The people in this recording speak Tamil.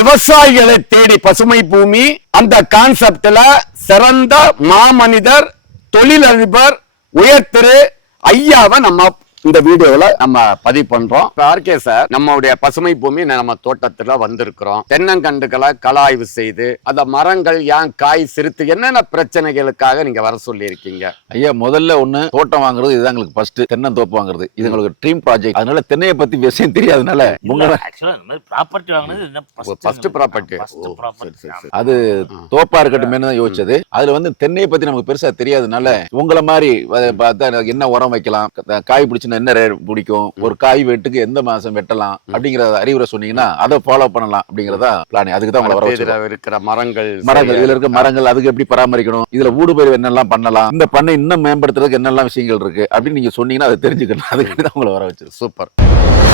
விவசாயிகளை தேடி பசுமை பூமி அந்த கான்செப்ட்ல சிறந்த மாமனிதர் தொழிலதிபர் உயர்திரு ஐயாவை நம்ம இந்த வீடியோல நம்ம பதிவு பண்றோம். ஆர்கே சார் நம்மளுடைய பசுமை பூமி நம்ம தோட்டத்துல வந்திருக்கிறோம். தென்னங்கண்டுகளை கலாய்வு செய்து அந்த மரங்கள் ஏன் காய் சிறுத்து என்னென்ன பிரச்சனைகளுக்காக நீங்க வர சொல்லி இருக்கீங்க ஐயா முதல்ல ஒண்ணு தோட்டம் வாங்குறது இதுதான் எங்களுக்கு ஃபர்ஸ்ட் தென்னந்தோப்பு வாங்குறது. இது எங்களுக்கு ட்ரீம் ப்ராஜெக்ட் அதனால தென்னையை பத்தி விஷயம் தெரியாதனால உங்களை ஆக்சுவலா இந்த மாதிரி ப்ராப்பர்ட்டி property. ஃபர்ஸ்ட் ப்ராப்பர்ட்டி அது தோப்பா இருக்கட்டுமே தான் யோசிச்சது. அதுல வந்து தென்னையை பத்தி நமக்கு பெருசா தெரியாதனால உங்களை மாதிரி பார்த்தா என்ன உரம் வைக்கலாம் காய் என்ன ரேட் பிடிக்கும்? ஒரு காய் வெட்டுக்கு எந்த மாசம் வெட்டலாம்? அப்படிங்கிற அறிவுரை சொன்னீங்கன்னா அதை ஃபாலோ பண்ணலாம் அப்படிங்கறதா பிளான் அதுக்கு தான் உங்களை இதுல. இருக்கிற மரங்கள் மரங்கள் இதுல இருக்க மரங்கள் அதுக்கு எப்படி பராமரிக்கணும்? இதுல ஊடுபயிர் என்னெல்லாம் பண்ணலாம்? இந்த பண்ணை இன்னும் மேம்படுத்துறதுக்கு என்னெல்லாம் விஷயங்கள் இருக்கு? அப்படின்னு நீங்க சொன்னீங்கன்னா அதை தெரிஞ்சுக்கணும் அதுக்கு தான் உங்களை வர வச்சிருக்கோம். சூப்பர்.